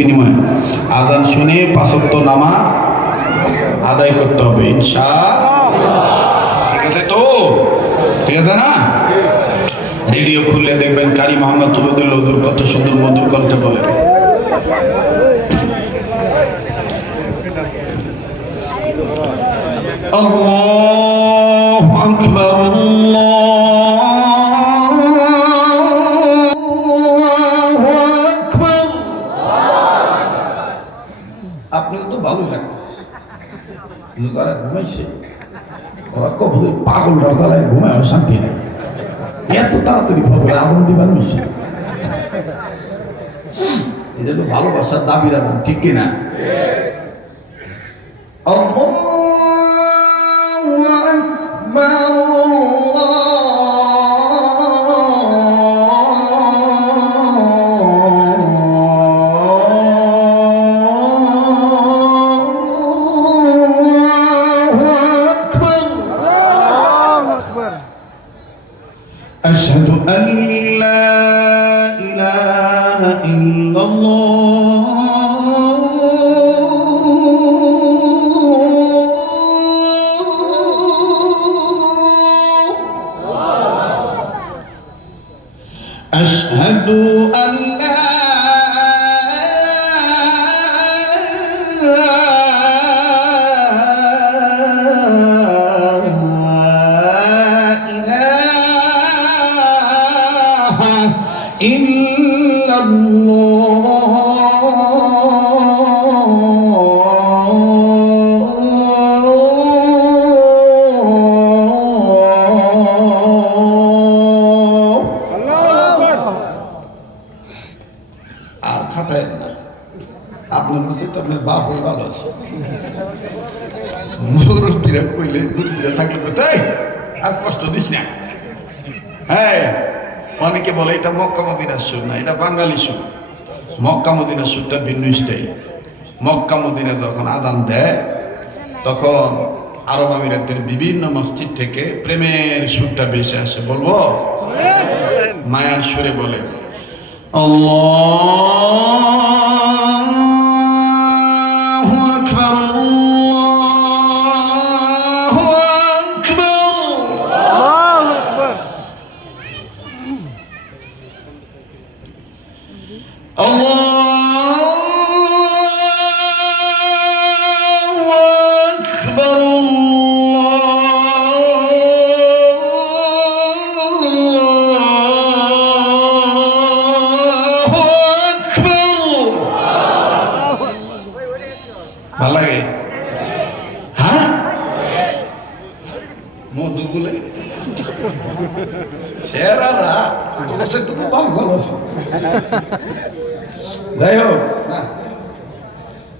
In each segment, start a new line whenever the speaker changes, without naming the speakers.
বিনিময়ে আদান শুনে পাঁচত্ব নামা আদায় করতে হবে ইনশা ঠিক আছে তো ঠিক আছে না রেডিও খুললে দেখবেন কারি মোহাম্মদ তুবেদুল হজুর কত সুন্দর মধুর কণ্ঠে বলে الله أكبر الله আপনাকে তো ভালোই লাগতেছে। কিন্তু তারা ঘুমাইছে। ওরা কবল পাগল রাতালায় ঘুমায় শান্তি নেই। এত তাড়াতাড়ি খবর আগুন দিবার মিশে এটা তো ভালোবাসার দাবি রাখুন ঠিক কিনা? أن لا إله إلا الله. أشهد أن আপনার কাছে তো আপনার বাপ হয়ে ভালো আছে। মুরব্বীরা কইলে, মুরব্বীরা থাকলে কোথায় আর কষ্ট দিস না। হ্যাঁ অনেকে বলে এটা মক্কা মদিনার সুর না, এটা বাঙালি সুর। মক্কা মদিনার সুরটা ভিন্ন স্টাইল। মক্কা মদিনা যখন আদান দেয়, তখন আরব আমিরাতের বিভিন্ন মসজিদ থেকে প্রেমের সুরটা বেশি আসে, বলব? মায়ার সুরে বলে الله أكبر মধু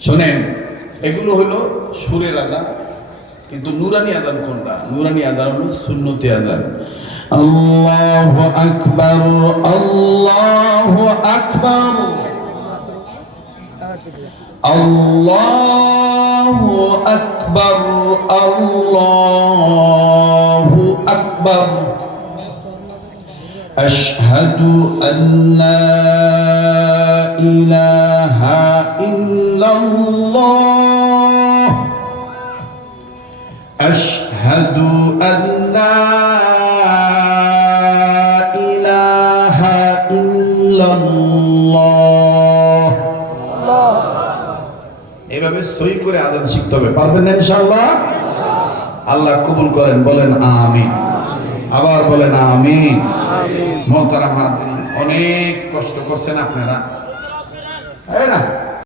শোনেন, এগুলো হলো সুরের আদান। কিন্তু নুরানি আদান কোনটা? নুরানি আদান হলো সুন্নতি আদান। আল্লাহ আকবার আল্লাহ আকবার। আল্লাহ আকবার, আল্লাহ আকবার أشهد أن لا إله إلا الله أشهد أن لا إله إلا الله এইভাবে সই করে আদান শিখতে হবে পারবেন না ইনশাআল্লাহ আল্লাহ কবুল করেন বলেন আমিন আবার বলেন না আমি হাজিরিন, অনেক কষ্ট করছেন আপনারা। তাই না?